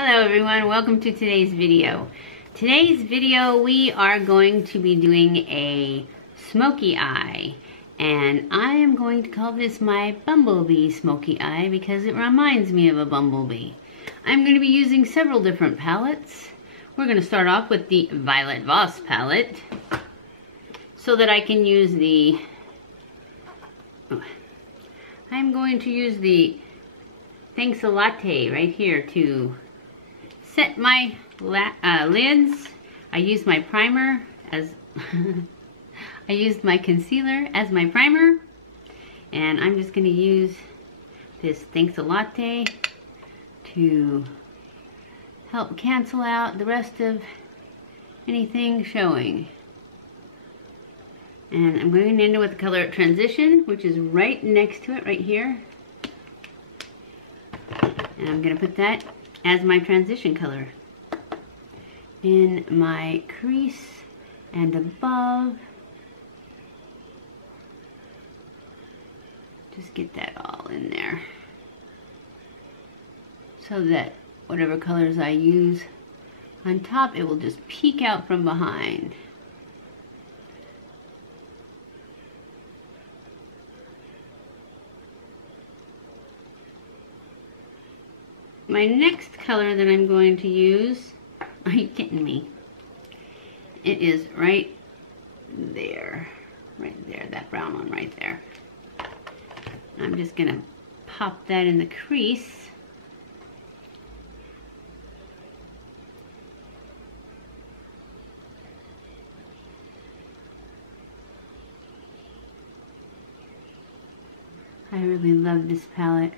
Hello everyone, welcome to today's video. Today's video we are going to be doing a smoky eye, and I am going to call this my Bumblebee smoky eye because it reminds me of a bumblebee. I'm going to be using several different palettes. We're going to start off with the Violet Voss palette so that I can use the I'm going to use the Thanks a Latte right here to set my lids. I used my primer as I used my concealer as my primer, and I'm just going to use this Thanks a Latte to help cancel out the rest of anything showing. And I'm going to end it with the color Transition, which is right next to it right here. And I'm going to put that as my transition color in my crease and above. Just get that all in there so that whatever colors I use on top, it will just peek out from behind. My next color that I'm going to use, are you kidding me? It is right there, that brown one right there. I'm just gonna pop that in the crease. I really love this palette.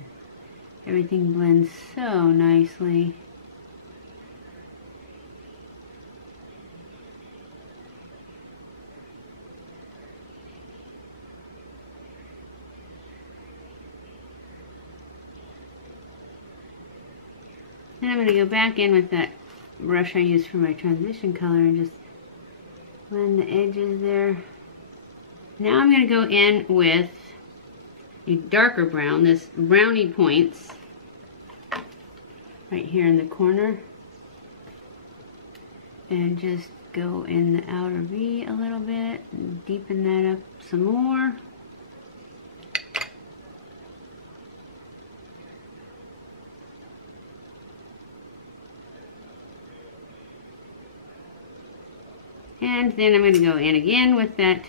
Everything blends so nicely. And I'm going to go back in with that brush I used for my transition color and just blend the edges there. Now I'm going to go in with a darker brown, this brownie points right here in the corner, and just go in the outer V a little bit and deepen that up some more. And then I'm going to go in again with that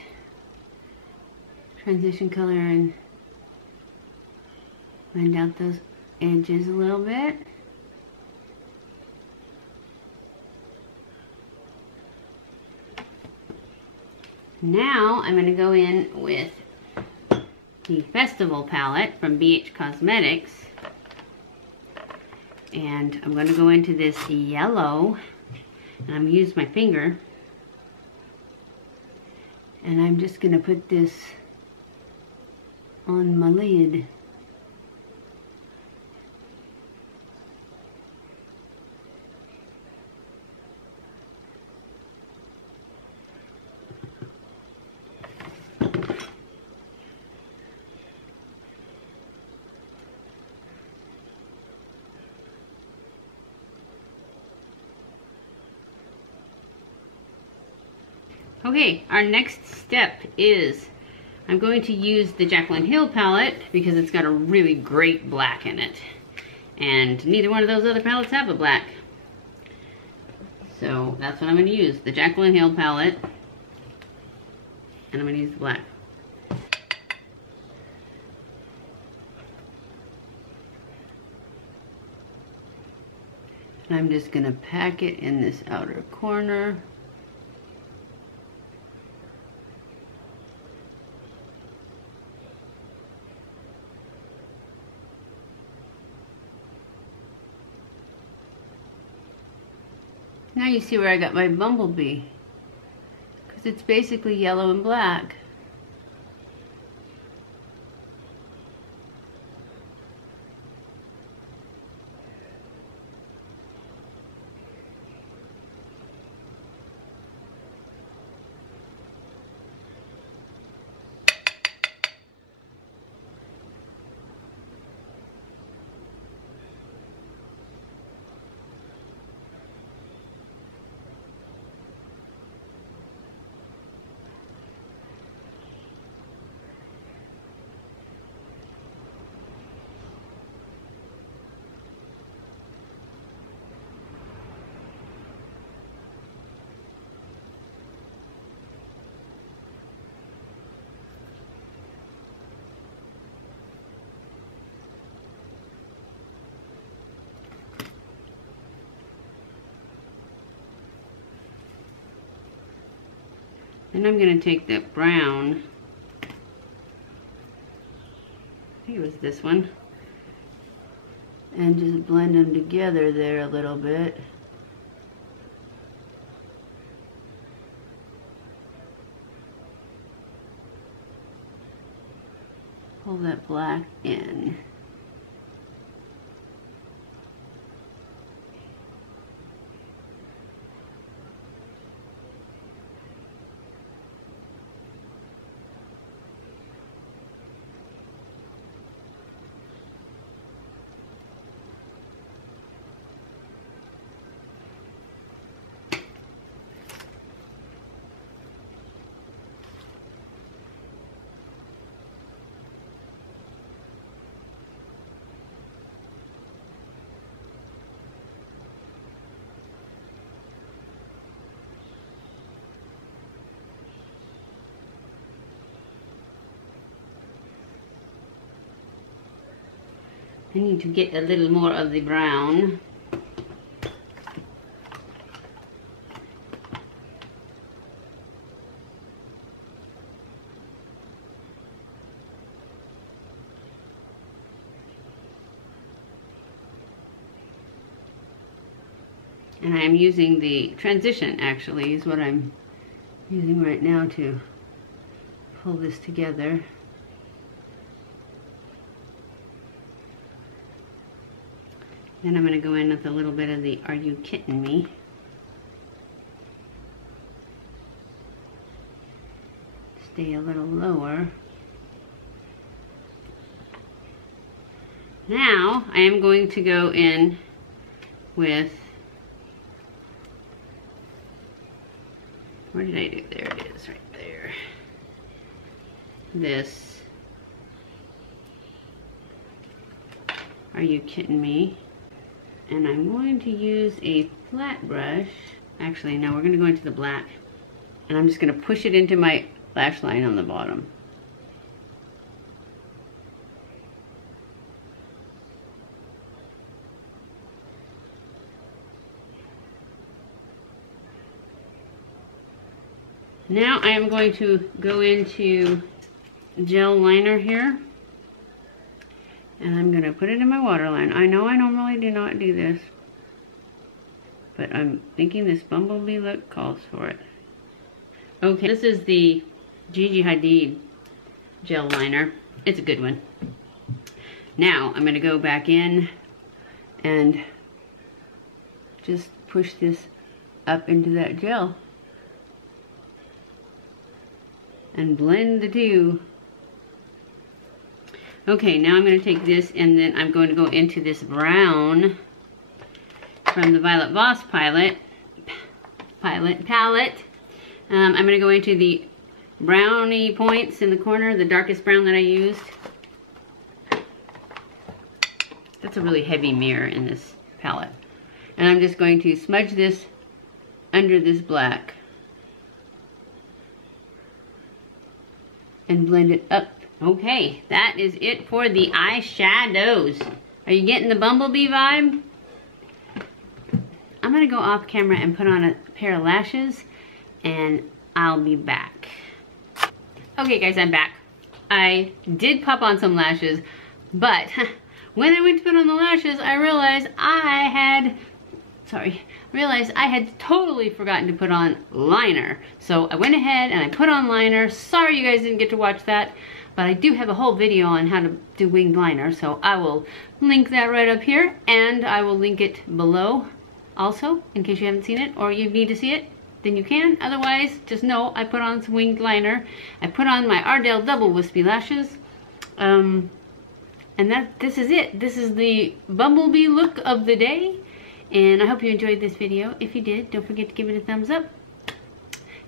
transition color and blend out those edges a little bit. Now I'm going to go in with the Festival palette from BH Cosmetics, and I'm going to go into this yellow, and I'm going to use my finger, and I'm just going to put this on my lid. Okay, our next step is I'm going to use the Jaclyn Hill palette because it's got a really great black in it. And neither one of those other palettes have a black. So that's what I'm going to use, the Jaclyn Hill palette. And I'm going to use the black. And I'm just going to pack it in this outer corner. Now you see where I got my Bumblebee, because it's basically yellow and black. And I'm gonna take that brown, I think it was this one, and just blend them together there a little bit. Pull that black in. I need to get a little more of the brown. And I am using the transition, actually, is what I'm using right now to pull this together. Then I'm going to go in with a little bit of the Are You Kidding Me? Stay a little lower. Now I am going to go in with, where did I do? There it is, right there. This Are You Kidding Me? And I'm going to use a flat brush. Actually, no, we're going to go into the black. And I'm just going to push it into my lash line on the bottom. Now I am going to go into gel liner here. And I'm going to put it in my waterline. I know I normally do not do this, but I'm thinking this Bumblebee look calls for it. Okay, this is the Gigi Hadid gel liner. It's a good one. Now I'm going to go back in and just push this up into that gel and blend the two. Okay, now I'm going to take this and then I'm going to go into this brown from the Violet Voss palette. I'm going to go into the brownie points in the corner, the darkest brown that I used. That's a really heavy mirror in this palette. And I'm just going to smudge this under this black and blend it up. Okay, that is it for the eyeshadows. Are you getting the Bumblebee vibe? I'm gonna go off camera and put on a pair of lashes and I'll be back. Okay guys, I'm back. I did pop on some lashes, but when I went to put on the lashes, I realized I had totally forgotten to put on liner. So I went ahead and I put on liner. Sorry you guys didn't get to watch that. But I do have a whole video on how to do winged liner, so I will link that right up here, and I will link it below also, in case you haven't seen it, or you need to see it, then you can. Otherwise, just know I put on some winged liner. I put on my Ardell Double Wispy Lashes, and this is it. This is the Bumblebee look of the day, and I hope you enjoyed this video. If you did, don't forget to give it a thumbs up.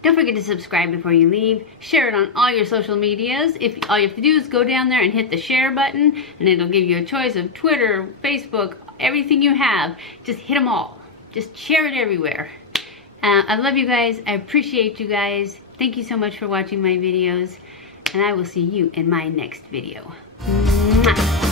Don't forget to subscribe before you leave. Share it on all your social medias. All you have to do is go down there and hit the share button, and it'll give you a choice of Twitter, Facebook, everything you have. Just hit them all. Just share it everywhere. I love you guys. I appreciate you guys. Thank you so much for watching my videos, and I will see you in my next video. Mwah.